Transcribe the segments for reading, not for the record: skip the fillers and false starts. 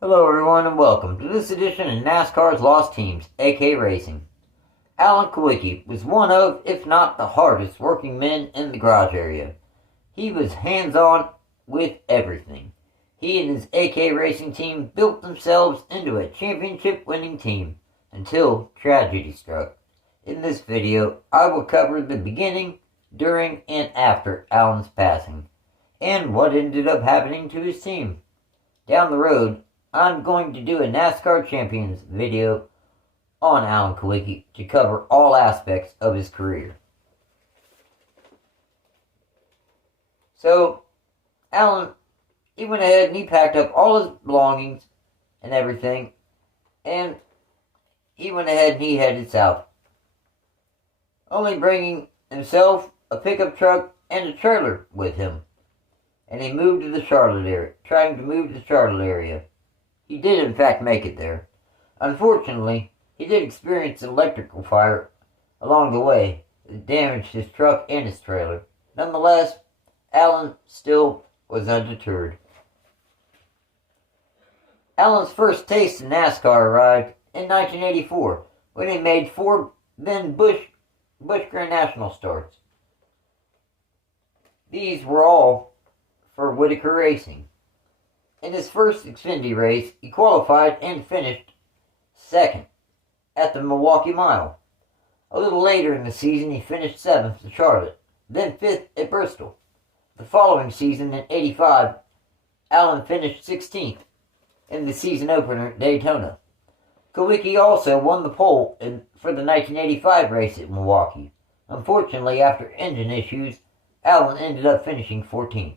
Hello everyone and welcome to this edition of NASCAR's Lost Teams, aka Racing. Alankulwicki was one of, if not the hardest working men in the garage area. He was hands-on with everything. He and his AK Racing team built themselves into a championship-winning team until tragedy struck. In this video, I will cover the beginning, during, and after Alan's passing, and what ended up happening to his team. Down the road, I'm going to do a NASCAR Champions video on Alankulwicki to cover all aspects of his career. So, Alan, he went ahead and he packed up all his belongings and everything, and he went ahead and he headed south, only bringing himself a pickup truck and a trailer with him. And he moved to the Charlotte area, trying to move to the Charlotte area. He did in fact make it there. Unfortunately, he did experience an electrical fire along the way that damaged his truck and his trailer. Nonetheless, Alan still was undeterred. Alan's first taste in NASCAR arrived in 1984 when he made 4 then Busch Grand National starts. These were all for Whitaker Racing. In his first Xfinity race, he qualified and finished second at the Milwaukee Mile. A little later in the season, he finished 7th at Charlotte, then 5th at Bristol. The following season, in '85, Alan finished 16th in the season opener at Daytona. Kulwicki also won the pole for the 1985 race at Milwaukee. Unfortunately, after engine issues, Alan ended up finishing 14th.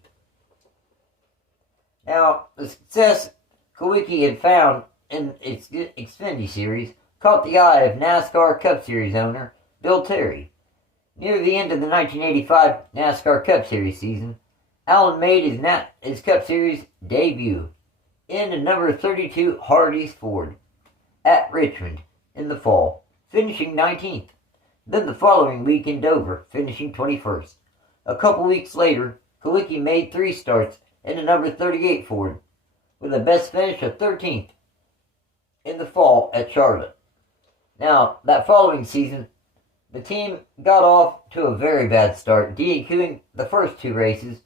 Now, the success Kulwicki had found in its Xfinityseries caught the eye of Nascarcupseries owner Bill Terry. Near the end of the 1985 NASCAR Cup Series season, Alan made his Cup Series debut in a number 32 Hardee's Ford at Richmond in the fall, finishing 19th. Then the following week in Dover, finishing 21st. A couple weeks later, Kulwicki made 3 starts in a number 38 Ford, with a best finish of 13th in the fall at Charlotte. Now, that following season, the team got off to a very bad start, DQing the first 2 races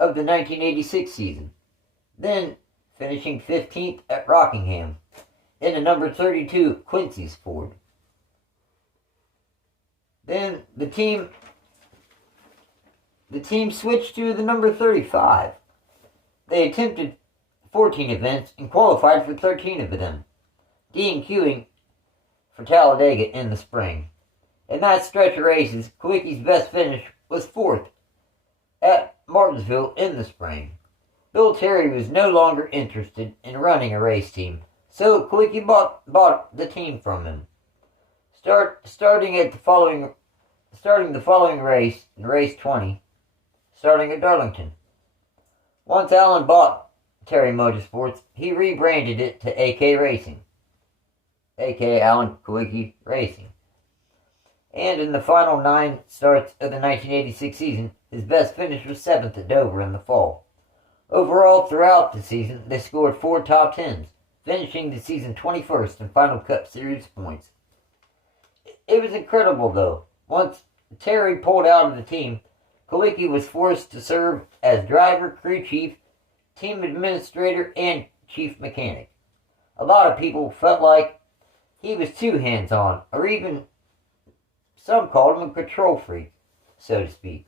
of the 1986 season, then finishing 15th at Rockingham in a number 32 Quincy's Ford. Then the team switched to the number 35. They attempted 14 events and qualified for 13 of them, DQing for Talladega in the spring. In that stretch of races, Kulwicki's best finish was 4th at Martinsville in the spring. Bill Terry was no longer interested in running a race team, so Kulwicki bought the team from him. Starting the following race, in race 20, starting at Darlington. Once Alan bought Terry Motorsports, he rebranded it to AK Racing, aka Alankulwicki Racing. And in the final 9 starts of the 1986 season, his best finish was 7th at Dover in the fall. Overall, throughout the season, they scored 4 top 10s, finishing the season 21st in final Cup Series points. It was incredible, though. Once Terry pulled out of the team, Kulwicki was forced to serve as driver, crew chief, team administrator, and chief mechanic. A lot of people felt like he was too hands-on, or even some called him a control freak, so to speak.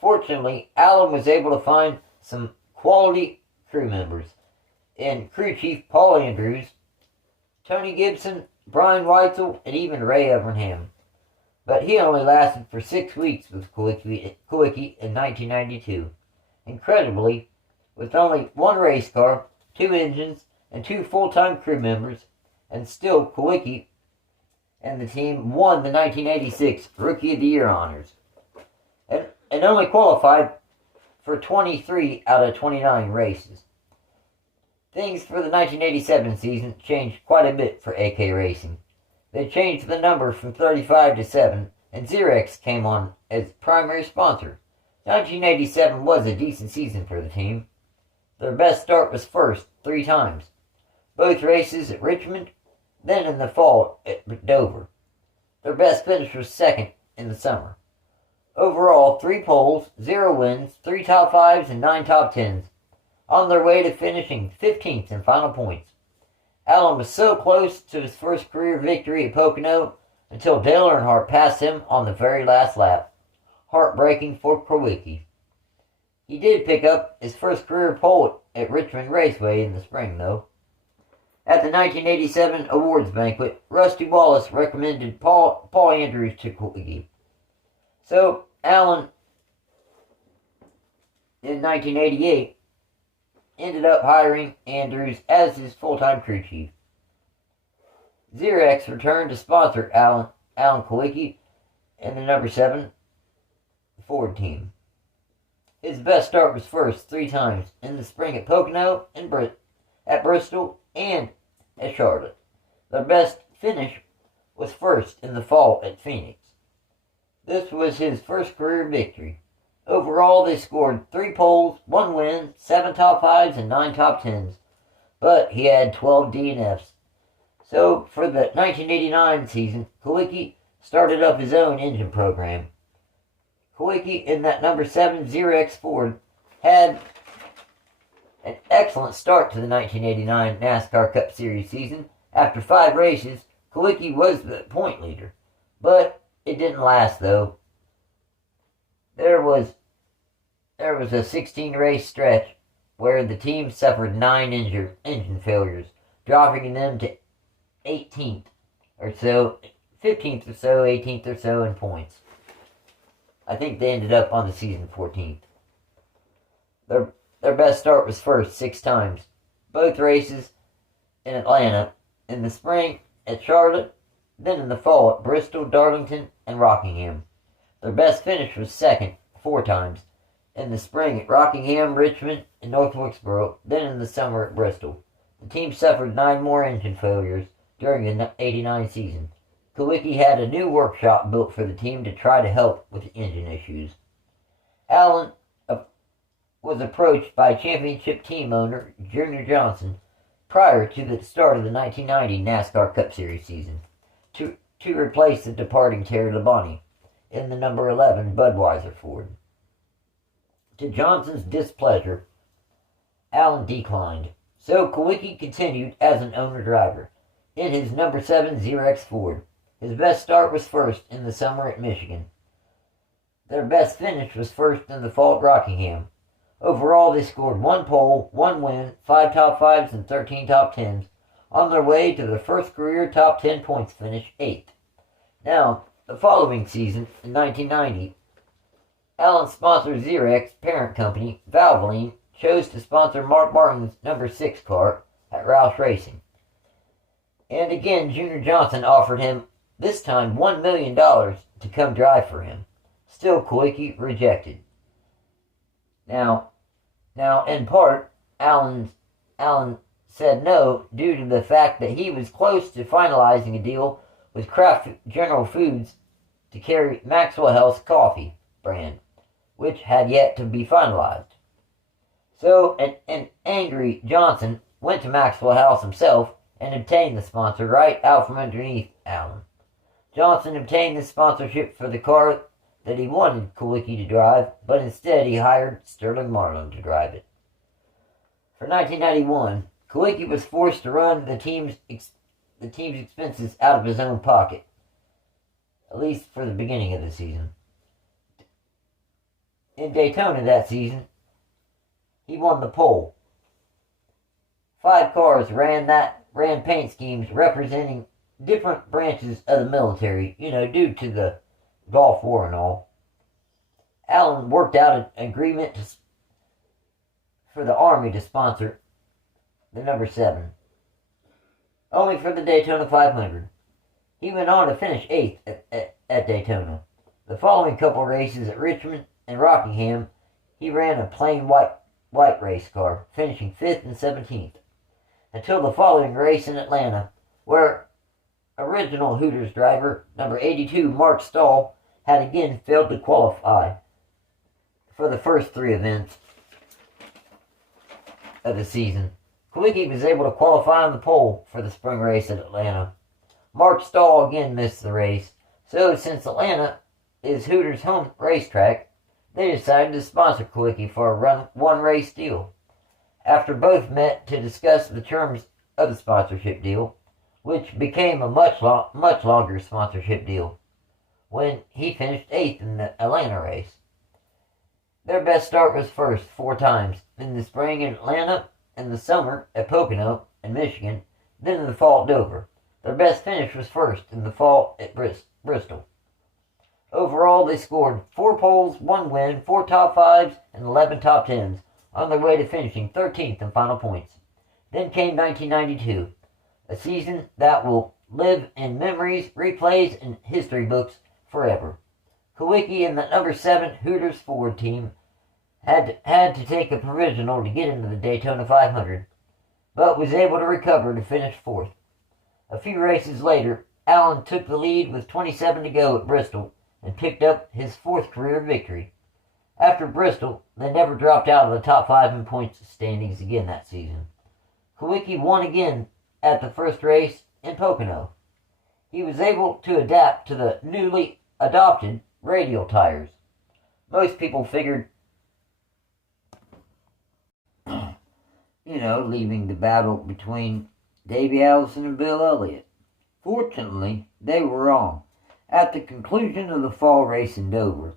Fortunately, Alan was able to find some quality crew members in crew chief Paul Andrews, Tony Gibson, Brian Weitzel, and even Ray Evernham. But he only lasted for 6 weeks with Kulwicki in 1992. Incredibly, with only 1 race car, 2 engines, and 2 full-time crew members, and still Kulwicki and the team won the 1986 Rookie of the Year honors, and only qualified for 23 out of 29 races. Things for the 1987 season changed quite a bit for AK Racing. They changed the number from 35 to 7, and Xerox came on as primary sponsor. 1987 was a decent season for the team. Their best start was first 3 times. both races at Richmond, then in the fall at Dover. Their best finish was second in the summer. Overall, 3 poles, 0 wins, 3 top 5s, and 9 top 10s, on their way to finishing 15th in final points. Alan was so close to his first career victory at Pocono until Dale Earnhardt passed him on the very last lap. Heartbreaking for Kulwicki. He did pick up his first career pole at Richmond Raceway in the spring, though. At the 1987 awards banquet, Rusty Wallace recommended Paul Andrews to Kulwicki. So, Alan, in 1988, ended up hiring Andrews as his full-time crew chief. Xerox returned to sponsor Alankulwicki and the number 7 Ford team. His best start was first 3 times, in the spring at Pocono, at Bristol, and at Charlotte. Their best finish was first in the fall at Phoenix. This was his first career victory. Overall, they scored 3 poles, 1 win, 7 top 5s, and 9 top 10s. But he had 12 DNFs. So, for the 1989 season, Kulwicki started up his own engine program. Kulwicki, in that number 7 Xerox Ford, had an excellent start to the 1989 NASCAR Cup Series season. After 5 races, Kulwicki was the point leader. But it didn't last, though. There was a 16-race stretch where the team suffered 9 engine failures, dropping them to 18th or so, 15th or so, 18th or so in points. I think they ended up on the season 14th. Their best start was first 6 times, both races in Atlanta, in the spring at Charlotte, then in the fall at Bristol, Darlington, and Rockingham. Their best finish was second 4 times, in the spring at Rockingham, Richmond, and North Wilkesboro, then in the summer at Bristol. The team suffered 9 more engine failures during the 89 season. Kulwicki had a new workshop built for the team to try to help with the engine issues. Alan was approached by championship team owner Junior Johnson prior to the start of the 1990 NASCAR Cup Series season to replace the departing Terry Labonte in the number 11 Budweiser Ford. To Johnson's displeasure, Alan declined, so Kulwicki continued as an owner-driver in his number 7 Xerox Ford. His best start was first in the summer at Michigan. Their best finish was first in the fall at Rockingham. Overall, they scored 1 pole, 1 win, 5 top 5s, and 13 top 10s, on their way to their first career top 10 points finish, 8th. Now, the following season, in 1990, Alan sponsored Xerox parent company, Valvoline, chose to sponsor Mark Martin's number 6 car at Roush Racing. And again, Junior Johnson offered him, this time, $1 million to come drive for him. Still, Kulwicki rejected. Now, in part, Alan said no due to the fact that he was close to finalizing a deal with Kraft General Foods to carry Maxwell House coffee brand, which had yet to be finalized. So, an angry Johnson went to Maxwell House himself and obtained the sponsor right out from underneath Alan. Johnson obtained the sponsorship for the car that he wanted Kulwicki to drive, but instead he hired Sterling Marlin to drive it. For 1991, Kulwicki was forced to run the team's expenses out of his own pocket, at least for the beginning of the season. In Daytona that season, he won the pole. 5 cars ran paint schemes representing different branches of the military, due to the Gulf War and all. Alan worked out an agreement for the Army to sponsor the number 7, only for the Daytona 500. He went on to finish 8th at Daytona. The following couple races at Richmond and Rockingham, he ran a plain white race car, finishing 5th and 17th, until the following race in Atlanta, where original Hooters driver, number 82, Mark Stahl, had again failed to qualify for the first 3 events of the season. Kulwicki was able to qualify on the pole for the spring race at Atlanta. Mark Stahl again missed the race, so since Atlanta is Hooters' home racetrack, they decided to sponsor Kulwicki for a one-race deal. After both met to discuss the terms of the sponsorship deal, which became a much longer sponsorship deal, when he finished 8th in the Atlanta race. Their best start was first 4 times, in the spring in Atlanta, in the summer at Pocono and Michigan, then in the fall at Dover. Their best finish was first in the fall at Bristol. Overall, they scored 4 poles, 1 win, 4 top 5s, and 11 top 10s, on their way to finishing 13th in final points. Then came 1992, a season that will live in memories, replays, and history books forever. Kulwicki and the number 7 Hooters Ford team had to take a provisional to get into the Daytona 500, but was able to recover to finish 4th. A few races later, Allen took the lead with 27 to go at Bristol and picked up his 4th career victory. After Bristol, they never dropped out of the top 5 in points standings again that season. Kulwicki won again at the first race in Pocono. He was able to adapt to the newly adopted radial tires. Most people figured, leaving the battle between Davey Allison and Bill Elliott. Fortunately, they were wrong. At the conclusion of the fall race in Dover,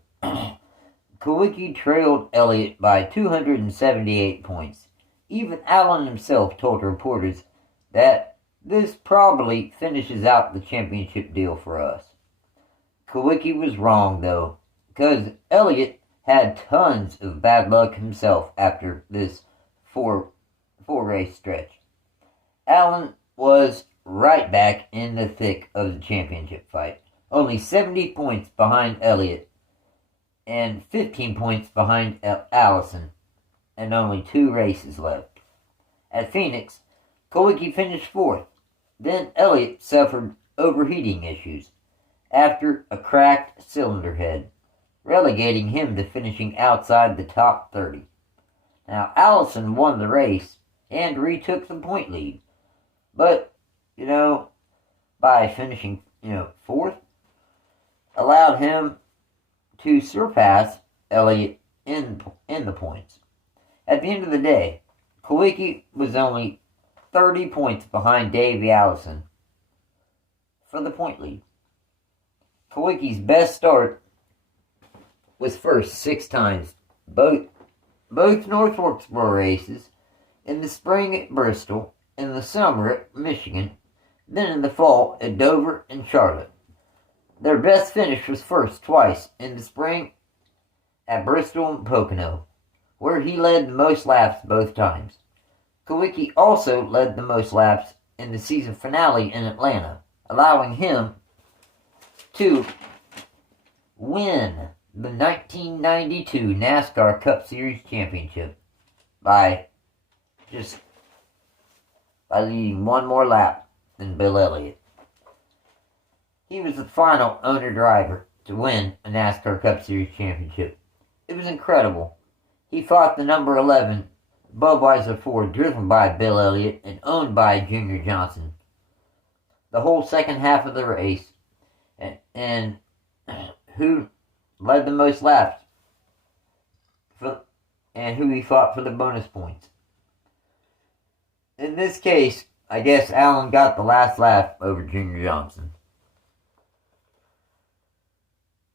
Kulwicki trailed Elliott by 278 points. Even Allen himself told reporters that this probably finishes out the championship deal for us. Kulwicki was wrong, though, because Elliott had tons of bad luck himself after this four-race stretch. Allen was right back in the thick of the championship fight, only 70 points behind Elliott and 15 points behind Allison, and only 2 races left. At Phoenix, Kulwicki finished 4th. Then Elliott suffered overheating issues after a cracked cylinder head, relegating him to finishing outside the top 30. Now, Allison won the race and retook the point lead, but, by finishing, 4th, allowed him to surpass Elliott in the points. At the end of the day, Kulwicki was only 30 points behind Davey Allison for the point lead. Kulwicki's best start was first 6 times, both North Wilkesboro races, in the spring at Bristol, in the summer at Michigan, then in the fall at Dover and Charlotte. Their best finish was first twice, in the spring at Bristol and Pocono, where he led the most laps both times. Kulwicki also led the most laps in the season finale in Atlanta, allowing him to win the 1992 NASCAR Cup Series championship by leading 1 more lap than Bill Elliott. He was the final owner-driver to win a NASCAR Cup Series championship. It was incredible. He fought the number 11 Budweiser Ford, driven by Bill Elliott and owned by Junior Johnson, the whole second half of the race, and who led the most laps, and who he fought for the bonus points. In this case, I guess Allen got the last lap over Junior Johnson.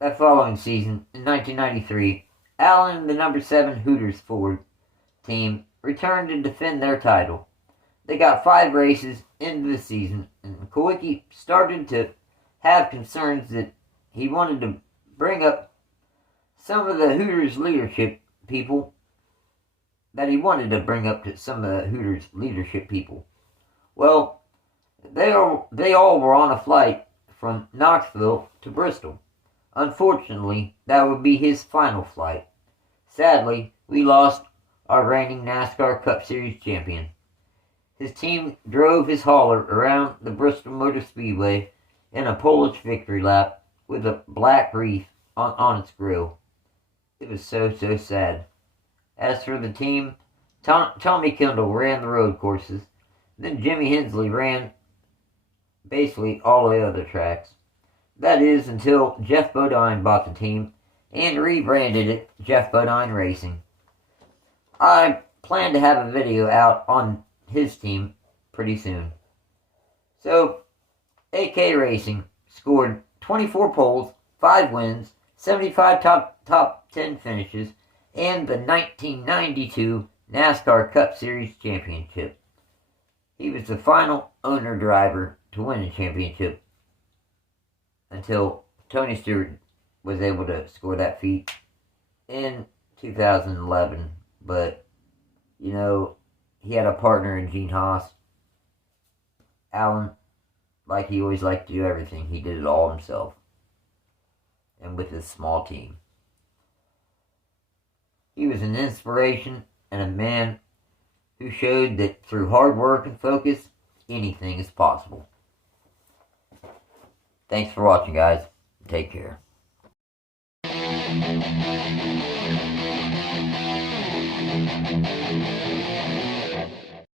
That following season, in 1993, Allen and the number 7 Hooters Ford team returned to defend their title. They got 5 races into the season, and Kulwicki started to have concerns that he wanted to bring up some of the Hooters leadership people, Well, they all were on a flight from Knoxville to Bristol. Unfortunately, that would be his final flight. Sadly, we lost our reigning NASCAR Cup Series champion. His team drove his hauler around the Bristol Motor Speedway in a Polish victory lap with a black wreath on its grill. It was so sad. As for the team, Tommy Kendall ran the road courses. Then Jimmy Hensley ran basically all the other tracks. That is until Jeff Bodine bought the team and rebranded it Jeff Bodine Racing. I plan to have a video out on his team pretty soon. So, AK Racing scored 24 poles, 5 wins, 75 top 10 finishes, and the 1992 NASCAR Cup Series championship. He was the final owner driver to win the championship until Tony Stewart was able to score that feat in 2011. But, you know, he had a partner in Gene Haas. Alan, like he always liked to do everything, he did it all himself. And with his small team. He was an inspiration and a man who showed that through hard work and focus, anything is possible. Thanks for watching, guys. Take care.